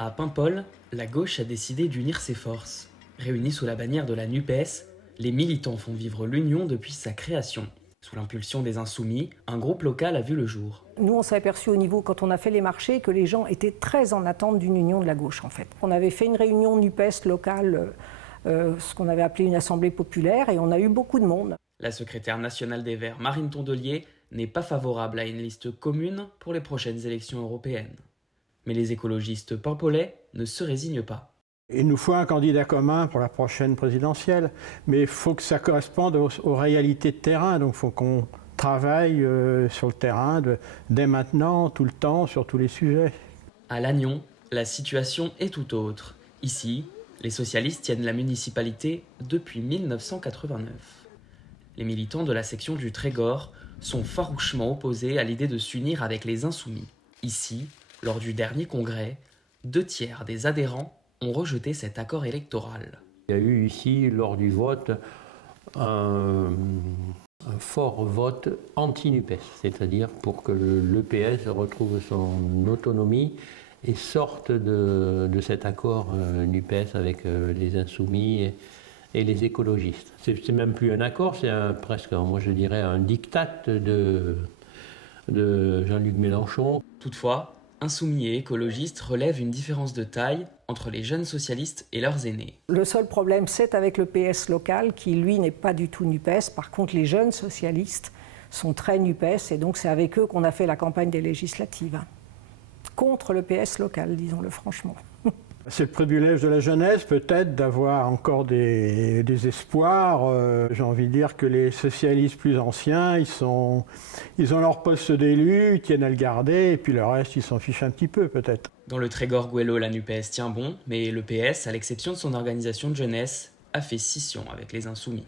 À Paimpol, la gauche a décidé d'unir ses forces. Réunis sous la bannière de la NUPES, les militants font vivre l'union depuis sa création. Sous l'impulsion des Insoumis, un groupe local a vu le jour. Nous, on s'est aperçu au niveau, quand on a fait les marchés, que les gens étaient très en attente d'une union de la gauche, en fait. On avait fait une réunion NUPES locale, ce qu'on avait appelé une assemblée populaire, et on a eu beaucoup de monde. La secrétaire nationale des Verts, Marine Tondelier, n'est pas favorable à une liste commune pour les prochaines élections européennes. Mais les écologistes paimpolais ne se résignent pas. Il nous faut un candidat commun pour la prochaine présidentielle, mais il faut que ça corresponde aux réalités de terrain. Donc il faut qu'on travaille sur le terrain dès maintenant, tout le temps, sur tous les sujets. À Lannion, la situation est tout autre. Ici, les socialistes tiennent la municipalité depuis 1989. Les militants de la section du Trégor sont farouchement opposés à l'idée de s'unir avec les Insoumis. Ici, lors du dernier congrès, 2/3 des adhérents ont rejeté cet accord électoral. Il y a eu ici, lors du vote, un fort vote anti-NUPES, c'est-à-dire pour que l'EPS retrouve son autonomie et sorte de cet accord NUPES avec les Insoumis et les écologistes. C'est même plus un accord, c'est presque, moi je dirais, un diktat de Jean-Luc Mélenchon. Toutefois, Insoumis et écologistes relèvent une différence de taille entre les jeunes socialistes et leurs aînés. Le seul problème, c'est avec le PS local, qui lui n'est pas du tout NUPES. Par contre, les jeunes socialistes sont très NUPES, et donc c'est avec eux qu'on a fait la campagne des législatives. Contre le PS local, disons-le franchement. C'est le privilège de la jeunesse, peut-être, d'avoir encore des espoirs. J'ai envie de dire que les socialistes plus anciens, ils ont leur poste d'élu, ils tiennent à le garder, et puis le reste, ils s'en fichent un petit peu, peut-être. Dans le Trégor-Gouello, la NUPES tient bon, mais le PS, à l'exception de son organisation de jeunesse, a fait scission avec les Insoumis.